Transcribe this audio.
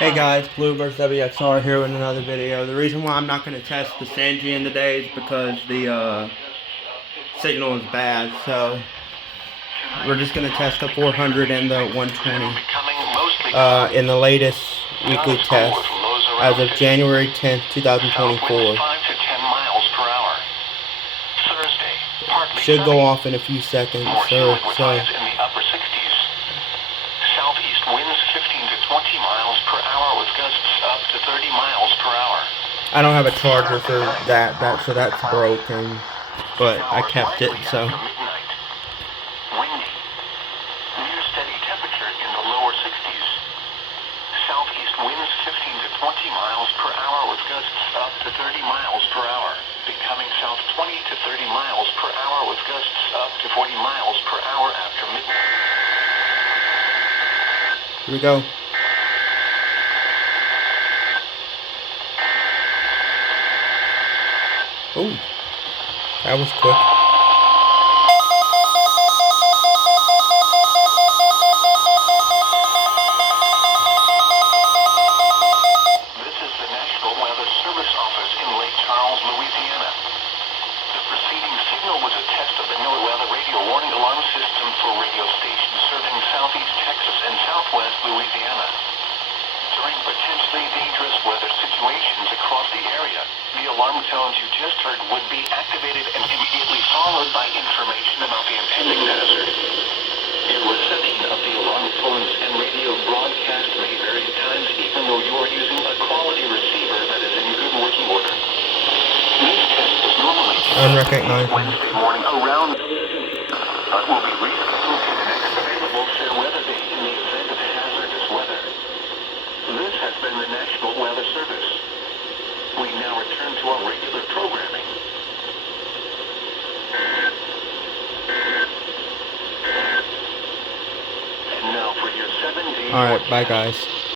Hey guys, Blue vs WXR here with another video. The reason why I'm not going to test the Sanjian today is because the signal is bad, so we're just going to test the 400 and the 120 in the latest weekly test as of January 10th, 2024. Should go off in a few seconds, so southeast winds 15 to 20 miles per hour with gusts up to 30 miles per hour. I don't have a charger for that so that's broken, but I kept it, so. Windy. Near steady temperature in the lower 60s. Southeast winds 15 to 20 miles per hour with gusts up to 30 miles per hour. Becoming south 20 to 30 miles per hour with gusts up to 40 miles per hour after midnight. Here we go. Oh, that was quick. This is the National Weather Service office in Lake Charles, Louisiana. The preceding signal was a test of the NOAA weather radio warning alarm system for radio stations serving southeast Texas and southwest Louisiana. During potentially dangerous weather situations across the area, the alarm tones you just heard would be activated and immediately followed by information about the impending hazard. Your reception of the alarm tones and radio broadcast may vary at times even though you are using a quality receiver that is in good working order. This test was normally Unrecognizable. Wednesday morning around, but will be rescheduled to the next available fair weather day in the event of hazardous weather. This has been the National Weather Service. We now return to our regular programming. And now for your 7-day... Alright, bye guys.